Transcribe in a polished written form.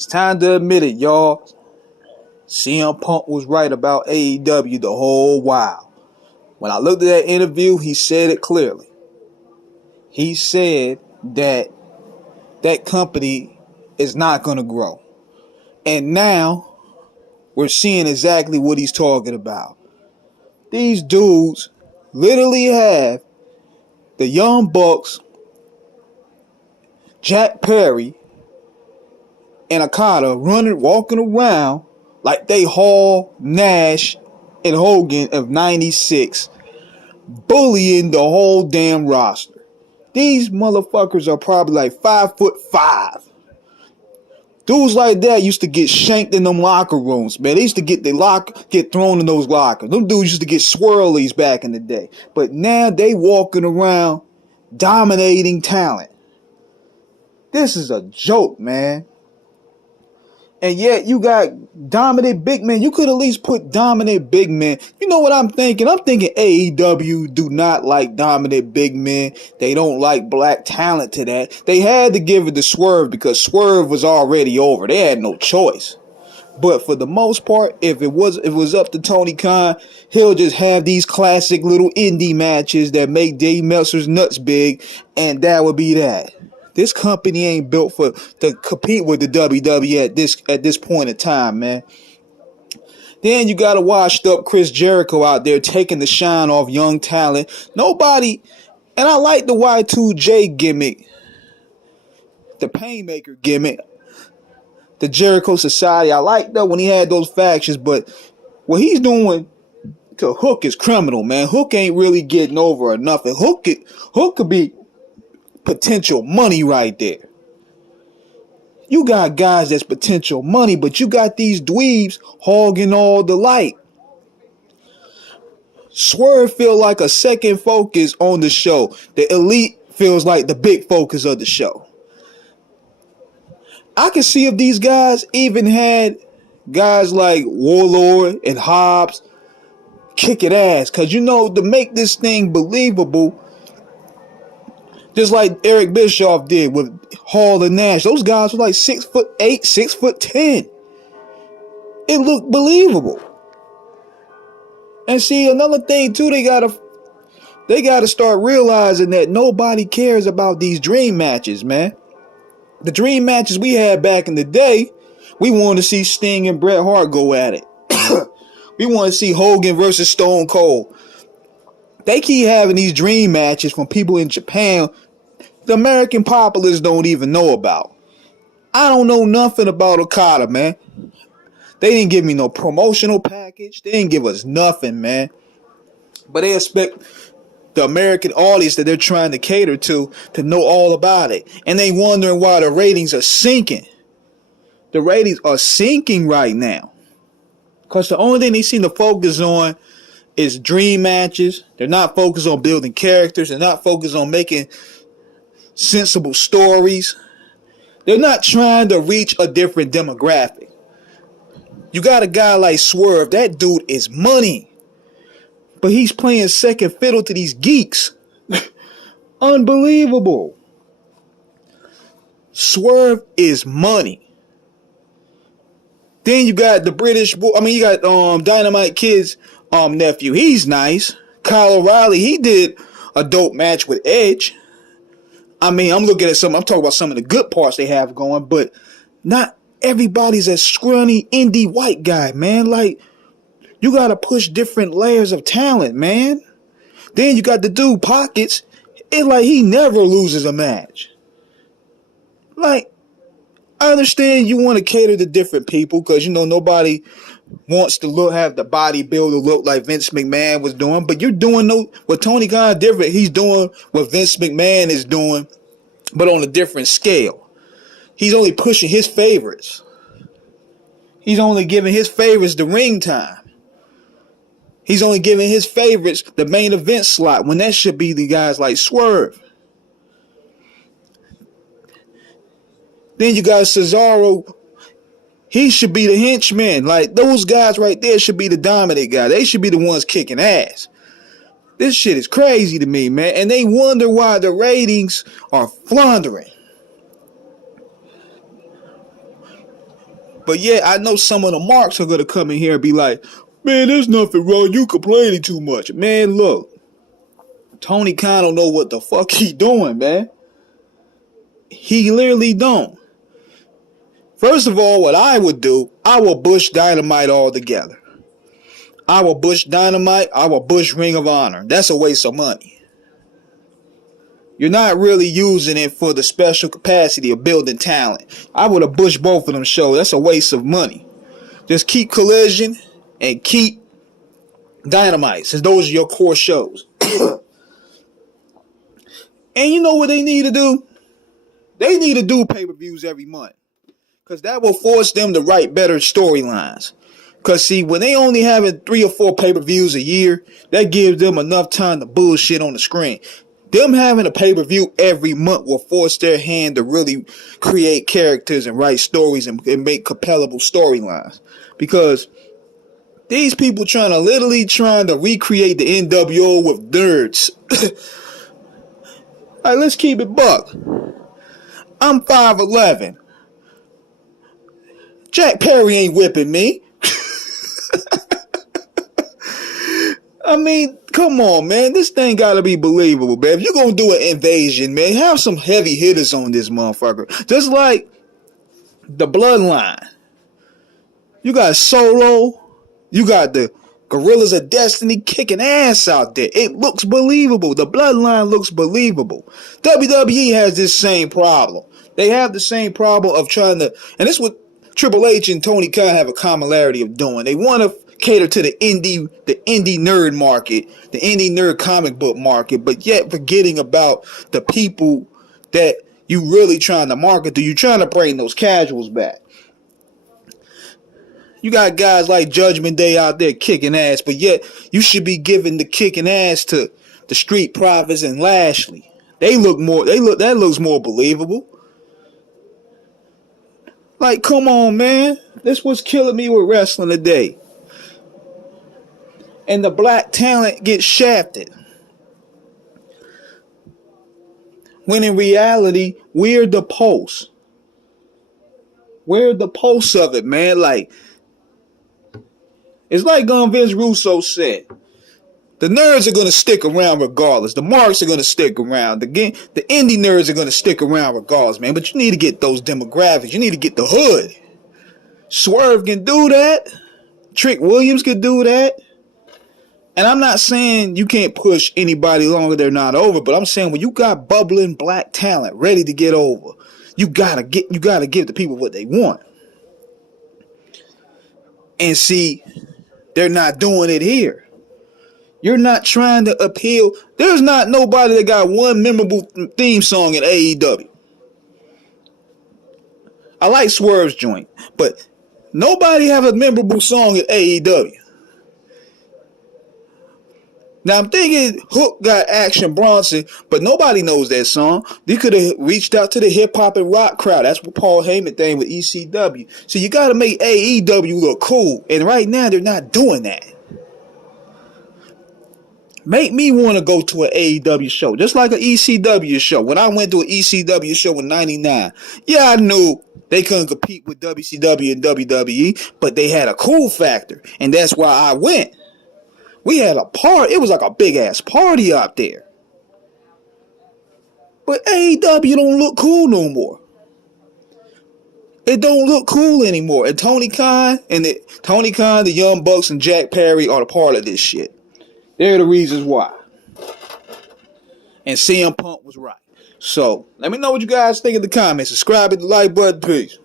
It's time to admit it, y'all. CM Punk was right about AEW the whole while. When I looked at that interview, he said it clearly. He said that that company is not going to grow. And now we're seeing exactly what he's talking about. These dudes literally have the Young Bucks, Jack Perry, and Okada walking around like they Hall, Nash, and Hogan of 96, bullying the whole damn roster. These motherfuckers are probably like 5'5". Dudes like that used to get shanked in them locker rooms, man. They used to get thrown in those lockers. Them dudes used to get swirlies back in the day. But now they walking around dominating talent. This is a joke, man. And yet you got dominant big men. You could at least put dominant big men. You know what I'm thinking? I'm thinking AEW do not like dominant big men. They don't like black talent to that. They had to give it to Swerve because Swerve was already over. They had no choice. But for the most part, if it was up to Tony Khan, he'll just have these classic little indie matches that make Dave Meltzer's nuts big, and that would be that. This company ain't built to compete with the WWE at this point in time, man. Then you got a washed up Chris Jericho out there taking the shine off young talent. Nobody, and I like the Y2J gimmick, the Painmaker gimmick, the Jericho Society. I like that when he had those factions, but what he's doing to Hook is criminal, man. Hook ain't really getting over or nothing. Hook could be potential money right there. You got guys that's potential money, but you got these dweebs hogging all the light. Swerve feel like a second focus on the show. The Elite feels like the big focus of the show. I can see if these guys even had guys like Warlord and Hobbs kicking ass, because to make this thing believable, just like Eric Bischoff did with Hall and Nash. Those guys were like 6'8", 6'10". It looked believable. And see, another thing too, they gotta start realizing that nobody cares about these dream matches, man. The dream matches we had back in the day, we wanted to see Sting and Bret Hart go at it. We want to see Hogan versus Stone Cold. They keep having these dream matches from people in Japan the American populace don't even know about. I don't know nothing about Okada, man. They didn't give me no promotional package. They didn't give us nothing, man. But they expect the American audience that they're trying to cater to know all about it. And they wondering why the ratings are sinking. The ratings are sinking right now. Because the only thing they seem to focus on is dream matches. They're not focused on building characters. They're not focused on making sensible stories. They're not trying to reach a different demographic. You got a guy like Swerve. That dude is money. But he's playing second fiddle to these geeks. Unbelievable. Swerve is money. Then you got the British, you got Dynamite Kid's nephew. He's nice. Kyle O'Reilly, he did a dope match with Edge. I'm looking at I'm talking about some of the good parts they have going, but not everybody's a scrawny indie white guy, man. Like, you gotta push different layers of talent, man. Then you got the dude Pockets. It's like he never loses a match. Like, I understand you want to cater to different people because, nobody wants to have the bodybuilder look like Vince McMahon was doing. But you're doing what Tony Khan different. He's doing what Vince McMahon is doing, but on a different scale. He's only pushing his favorites. He's only giving his favorites the ring time. He's only giving his favorites the main event slot when that should be the guys like Swerve. Then you got Cesaro. He should be the henchman. Like, those guys right there should be the dominant guy. They should be the ones kicking ass. This shit is crazy to me, man. And they wonder why the ratings are floundering. But yeah, I know some of the marks are gonna come in here and be like, man, there's nothing wrong. You complaining too much. Man, look, Tony Khan don't know what the fuck he doing, man. He literally don't. First of all, what I would do, I will Bush Dynamite altogether. I will Bush Dynamite. I will Bush Ring of Honor. That's a waste of money. You're not really using it for the special capacity of building talent. I would have Bush both of them shows. That's a waste of money. Just keep Collision and keep Dynamite, since those are your core shows. And you know what they need to do? They need to do pay-per-views every month. Because that will force them to write better storylines. Because, see, when they only having 3 or 4 pay-per-views a year, that gives them enough time to bullshit on the screen. Them having a pay-per-view every month will force their hand to really create characters and write stories and make compellable storylines. Because these people literally trying to recreate the NWO with nerds. Like, let's keep it buck. I'm 5'11". Jack Perry ain't whipping me. I mean, come on, man. This thing gotta be believable, man. If you're gonna do an invasion, man, have some heavy hitters on this motherfucker. Just like the Bloodline. You got Solo. You got the Gorillas of Destiny kicking ass out there. It looks believable. The Bloodline looks believable. WWE has this same problem. They have the same problem of trying to, and this is what Triple H and Tony Khan have a commonality of doing. They want to cater to the indie nerd market, the indie nerd comic book market, but yet forgetting about the people that you really trying to market to. You trying to bring those casuals back. You got guys like Judgment Day out there kicking ass, but yet you should be giving the kicking ass to the Street Profits and Lashley. That looks more believable. Like, come on, man. This was killing me with wrestling today. And the black talent gets shafted. When in reality, we're the pulse. We're the pulse of it, man. Like, it's like Vince Russo said. The nerds are going to stick around regardless. The marks are going to stick around. The indie nerds are going to stick around regardless, man. But you need to get those demographics. You need to get the hood. Swerve can do that. Trick Williams can do that. And I'm not saying you can't push anybody longer they're not over, but I'm saying when you got bubbling black talent ready to get over, you gotta give the people what they want. And see, they're not doing it here. You're not trying to appeal. There's not nobody that got one memorable theme song in AEW. I like Swerve's joint, but nobody have a memorable song in AEW. Now I'm thinking Hook got Action Bronson, but nobody knows that song. They could have reached out to the hip hop and rock crowd. That's what Paul Heyman thing with ECW. So you got to make AEW look cool, and right now they're not doing that. Make me want to go to an AEW show, just like an ECW show. When I went to an ECW show in '99, yeah, I knew they couldn't compete with WCW and WWE, but they had a cool factor, and that's why I went. We had a party. It was like a big ass party out there. But AEW don't look cool no more. It don't look cool anymore. And Tony Khan, the Young Bucks, and Jack Perry are a part of this shit. They're the reasons why. And CM Punk was right. So, let me know what you guys think in the comments. Subscribe, hit the like button. Peace.